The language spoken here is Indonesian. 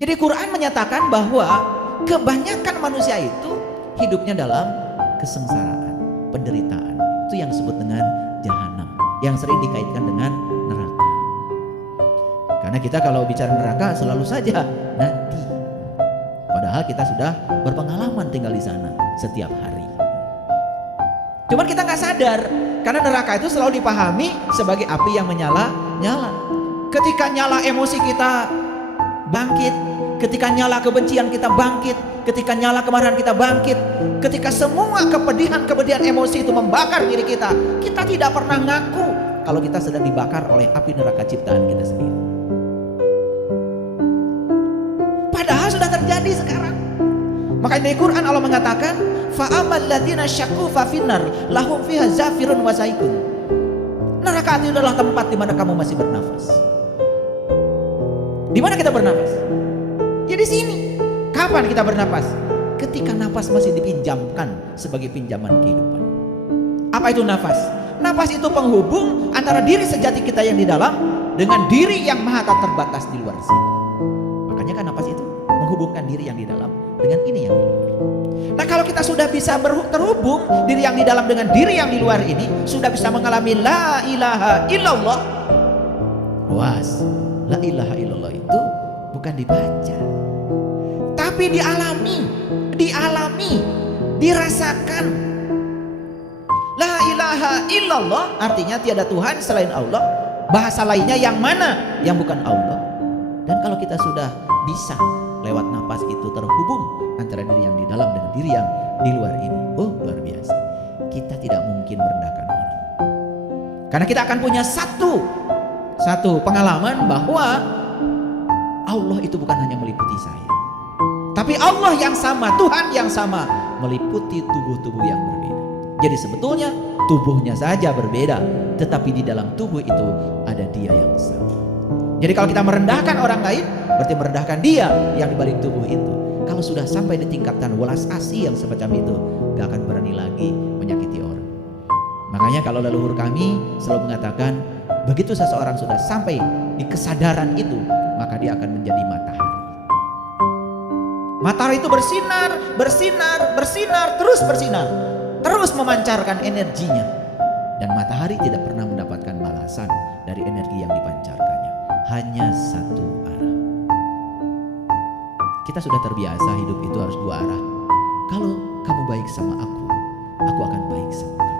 Jadi Quran menyatakan bahwa kebanyakan manusia itu hidupnya dalam kesengsaraan, penderitaan. Itu yang disebut dengan jahanam, yang sering dikaitkan dengan neraka. Karena kita kalau bicara neraka selalu saja nanti. Padahal kita sudah berpengalaman tinggal di sana setiap hari. Cuman kita nggak sadar, karena neraka itu selalu dipahami sebagai api yang menyala-nyala. Ketika nyala emosi kita bangkit, ketika nyala kebencian kita bangkit, ketika nyala kemarahan kita bangkit, ketika semua kepedihan emosi itu membakar diri kita, kita tidak pernah ngaku kalau kita sedang dibakar oleh api neraka ciptaan kita sendiri. Padahal sudah terjadi sekarang. Makanya di Quran Allah mengatakan, fa'amal ladzina syaqu fa finnar lahum fiha zafirun wa zaikun. Neraka itu adalah tempat di mana kamu masih bernafas. Di mana kita bernafas? Ya di sini. Kapan kita bernafas? Ketika nafas masih dipinjamkan sebagai pinjaman kehidupan. Apa itu nafas? Nafas itu penghubung antara diri sejati kita yang di dalam dengan diri yang maha tak terbatas di luar sini. Makanya kan nafas itu menghubungkan diri yang di dalam dengan ini yang di luar. Nah, kalau kita sudah bisa terhubung diri yang di dalam dengan diri yang di luar ini, sudah bisa mengalami la ilaha illallah. Was, la ilaha illallah itu bukan dibaca, tapi dialami, dirasakan. La ilaha illallah artinya tiada Tuhan selain Allah. Bahasa lainnya yang mana? Yang bukan Allah. Dan kalau kita sudah bisa lewat nafas itu terhubung antara diri yang di dalam dengan diri yang di luar ini, oh luar biasa. Kita tidak mungkin merendahkan orang, karena kita akan punya satu pengalaman bahwa Allah itu bukan hanya meliputi saya, tapi Allah yang sama, Tuhan yang sama meliputi tubuh-tubuh yang berbeda. Jadi sebetulnya tubuhnya saja berbeda, tetapi di dalam tubuh itu ada Dia yang sama. Jadi kalau kita merendahkan orang lain, berarti merendahkan Dia yang di balik tubuh itu. Kalau sudah sampai di tingkatan welas asih yang semacam itu, gak akan berani lagi menyakiti orang. Makanya kalau leluhur kami selalu mengatakan, begitu seseorang sudah sampai di kesadaran itu, maka dia akan menjadi matahari. Matahari itu bersinar, terus memancarkan energinya. Dan matahari tidak pernah mendapatkan balasan dari energi yang dipancarkannya. Hanya satu arah. Kita sudah terbiasa hidup itu harus dua arah. Kalau kamu baik sama aku akan baik sama kamu.